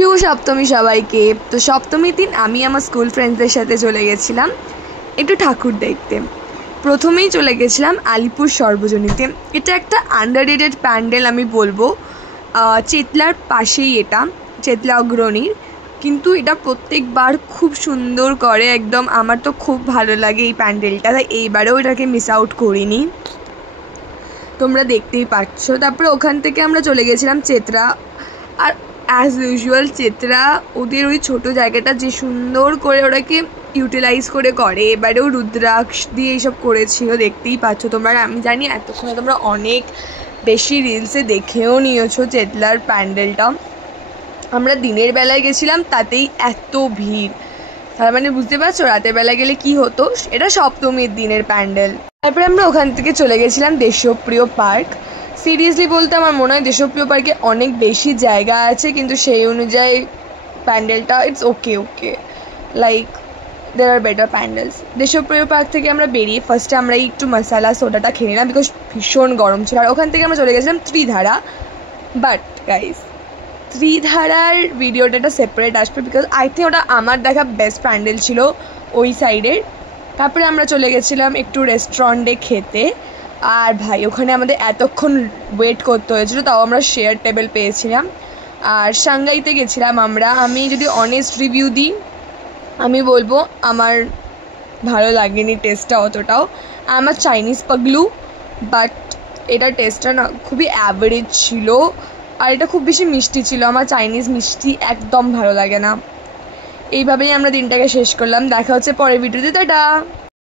শুভ সপ্তমী সবাইকে। তো সপ্তমীর দিন আমি আমার স্কুল ফ্রেন্ডসদের সাথে চলে গেছিলাম একটু ঠাকুর দেখতে। প্রথমেই চলে গেছিলাম আলিপুর সর্বজনীতে। এটা একটা আন্ডাররেটেড প্যান্ডেল আমি বলবো। চেতলার পাশেই, এটা চেতলা অগ্রণীর, কিন্তু এটা প্রত্যেকবার খুব সুন্দর করে একদম। আমার তো খুব ভালো লাগে এই প্যান্ডেলটা, তাই এইবারেও এটাকে মিস আউট করিনি, তোমরা দেখতেই পাচ্ছ। তারপরে ওখান থেকে আমরা চলে গেছিলাম চেতরা। আর অ্যাজ ইউজুয়াল চেতরা ওদের ওই ছোটো জায়গাটা যে সুন্দর করে ওটাকে ইউটিলাইজ করে এবারেও রুদ্রাক্ষ দিয়ে এইসব করেছিল, দেখতেই পাচ্ছ তোমরা। আমি জানি এতক্ষণে তোমরা অনেক বেশি রিলসে দেখেও নিয়েছো চেতলার প্যান্ডেলটা। আমরা দিনের বেলায় গেছিলাম, তাতেই এত ভিড়, তার মানে বুঝতে পারছো রাতের বেলা গেলে কি হতো। এটা সপ্তমীর দিনের প্যান্ডেল। তারপরে আমরা ওখান থেকে চলে গেছিলাম দেশপ্রিয় পার্ক। সিরিয়াসলি বলতে আমার মনে হয় দেশপ্রিয় পার্কে অনেক বেশি জায়গা আছে, কিন্তু সেই অনুযায়ী প্যান্ডেলটা it's okay like there are better pandals. Deshapriya park থেকে আমরা বেরিয়ে ফার্স্টে আমরা একটু মশালা সোডাটা খেয়ে নিলাম, বিকজ ভীষণ গরম ছিল। আর ওখান থেকে আমরা চলে গেছিলাম ত্রিধারা। বাট গাইস, ত্রিধারার ভিডিওটা একটা সেপারেট আসবে, বিকজ আই থিঙ্ক ওটা আমার দেখা বেস্ট প্যান্ডেল ছিল ওই সাইডের। তারপরে আমরা চলে গেছিলাম একটু রেস্টুরেন্টে খেতে। আর ভাই ওখানে আমাদের এতক্ষণ ওয়েট করতে হয়েছিল, তাও আমরা শেয়ার টেবিল পেয়েছিলাম। আর সাংহাইতে গেছিলাম আমরা। আমি যদি অনেস্ট রিভিউ দিই, আমি বলবো আমার ভালো লাগেনি টেস্টটা অতটাও। আমার চাইনিজ পাগলু, বাট এটার টেস্টটা না খুবই অ্যাভারেজ ছিল। আর এটা খুব বেশি মিষ্টি ছিল, আমার চাইনিজ মিষ্টি একদম ভালো লাগে না। এইভাবেই আমরা দিনটাকে শেষ করলাম। দেখা হচ্ছে পরের ভিডিওতে, টাটা।